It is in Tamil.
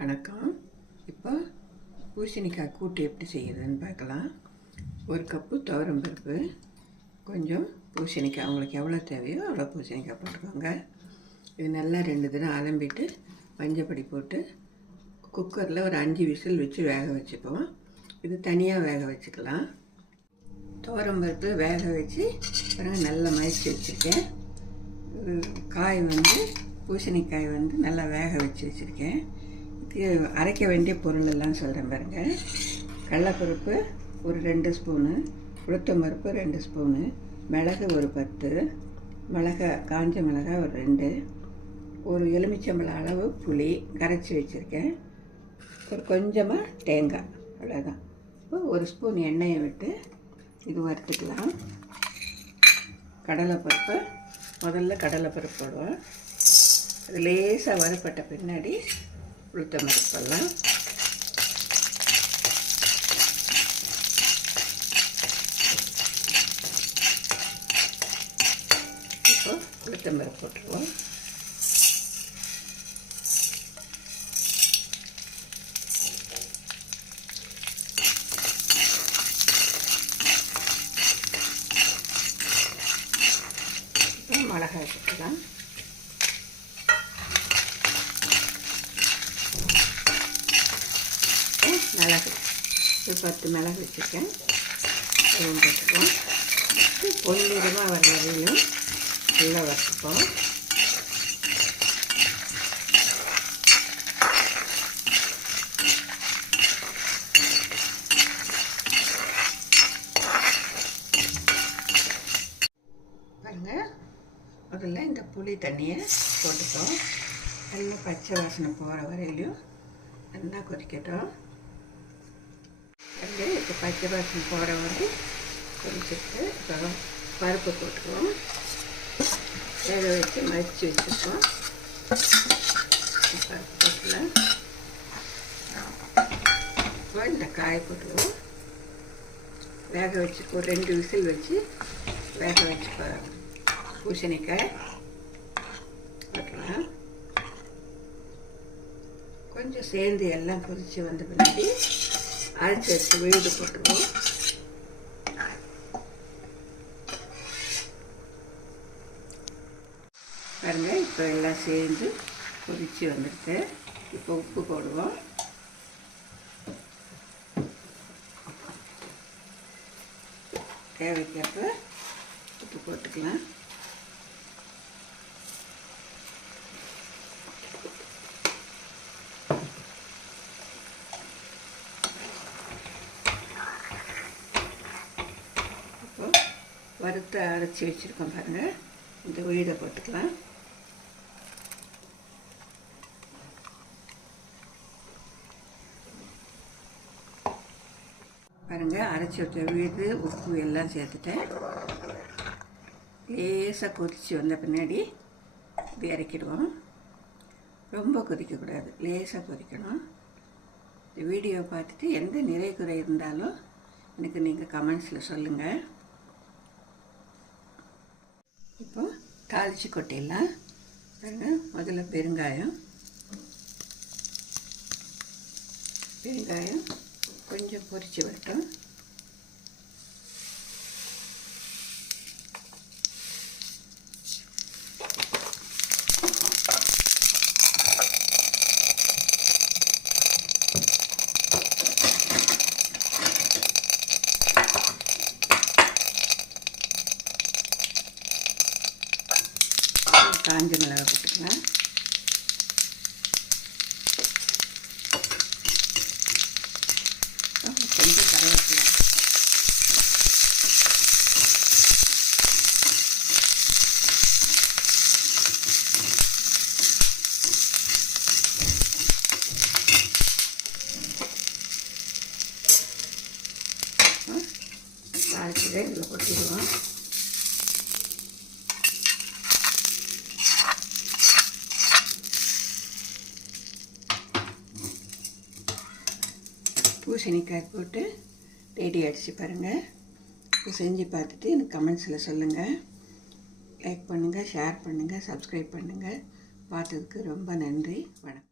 வணக்கம். இப்போ பூசணிக்காய் கூட்டு எப்படி செய்யுதுன்னு பார்க்கலாம். ஒரு கப்பு துவரம்பருப்பு, கொஞ்சம் பூசணிக்காய், உங்களுக்கு எவ்வளோ தேவையோ அவ்வளோ பூசணிக்காய் போட்டுக்கோங்க. இது நல்லா 2 தினம் அலம்பிட்டு மஞ்சப்பொடி போட்டு குக்கரில் ஒரு 5 விசில் வச்சு வேக வச்சுப்போம். இது தனியாக வேக வச்சுக்கலாம். துவரம்பருப்பு வேக வச்சு நல்லா மதிச்சு வச்சுருக்கேன். காய் பூசணிக்காய் நல்லா வேக வச்சு வச்சுருக்கேன். அரைக்க வேண்டிய பொருள் எல்லாம் சொல்கிறேன் பாருங்கள். கடலைப்பருப்பு ஒரு 2 ஸ்பூனு, உளுத்தம்பருப்பு 2 ஸ்பூனு, மிளகு ஒரு 10, காஞ்ச மிளகாய் ஒரு 2, ஒரு எலுமிச்சம்பழம் அளவு புளி கரைச்சி வச்சுருக்கேன், ஒரு கொஞ்சமாக தேங்காய், அவ்வளோதான். இப்போ ஒரு ஸ்பூன் எண்ணெயை விட்டு இது வறுத்துக்கலாம். கடலைப்பருப்பு முதல்ல கடலைப்பருப்பு போடுவோம். அது லேசாக வறுப்பட்ட பின்னாடி உளுத்தம்பருப்பெல்லாம் இப்போ உளுத்தம்பருப்பு போட்டுருவோம். மிளகாய் போட்டுக்கலாம். மிளகு ஒரு 10 மிளகு வச்சுருக்கேன், அதுவும் போட்டுக்குவோம். பொன்னிறமாக வர வரையிலும் நல்லா வறுத்துப்போம். பாருங்கள், முதல்ல இந்த புளி தண்ணியை போட்டுட்டோம். நல்லா பச்சை வாசனை போகிற வரையிலையும் நல்லா கொதிக்கட்டும். இப்போ பச்சை வாசனை போகிற வரைக்கும் கொதிச்சுட்டு இப்போ பருப்பு போட்டுக்குவோம். வேக வச்சு மதிச்சு வச்சுருக்கோம். பருப்பு போட்டுல இப்போ இந்த காய் போட்டுக்குவோம். வேக வச்சு ஒரு 2 விசில் வச்சு வேக வச்சு பூசணிக்காய் போட்டுக்கலாம். கொஞ்சம் சேர்ந்து எல்லாம் கொதித்து வந்த பின்னாடி அரைச்சி வச்சு விழுது போட்டுருவோம். பாருங்கள், இப்போ எல்லாம் சேர்ந்து கொதித்து வந்துடுது. இப்போ உப்பு போடுவோம். தேவைக்கேற்ப உப்பு போட்டுக்கலாம். வறுத்து அரைச்சி வச்சுருக்கோம் பாருங்கள், இந்த விழுதை போட்டுக்கலாம். பாருங்கள், அரைச்சி வச்ச விழுது உப்பு எல்லாம் சேர்த்துட்டேன். லேசாக கொதித்து வந்த பின்னாடி இப்படி இறக்கிடுவோம். ரொம்ப கொதிக்கக்கூடாது, லேசாக கொதிக்கணும். இந்த வீடியோ பார்த்துட்டு எந்த நிறை குறை இருந்தாலும் எனக்கு நீங்கள் கமெண்ட்ஸில் சொல்லுங்கள். இப்போ தாளித்து கொட்டிடலாம். பாருங்கள், முதல்ல பெருங்காயம் கொஞ்சம் பொரிச்சு வரட்டும். காஞ்ச மிளகாய் போட்டுக்கலாம். கொஞ்சம் கருவேப்பிலை, தாளிச்சுட்டு இதில் கொட்டிடுவோம். பூசணிக்காய் போட்டு ரெடி ஆகிடுச்சு பாருங்கள். இப்போ செஞ்சு பார்த்துட்டு எனக்கு கமெண்ட்ஸில் சொல்லுங்கள். லைக் பண்ணுங்கள், ஷேர் பண்ணுங்கள், சப்ஸ்கிரைப் பண்ணுங்கள். பார்த்ததுக்கு ரொம்ப நன்றி. வணக்கம்.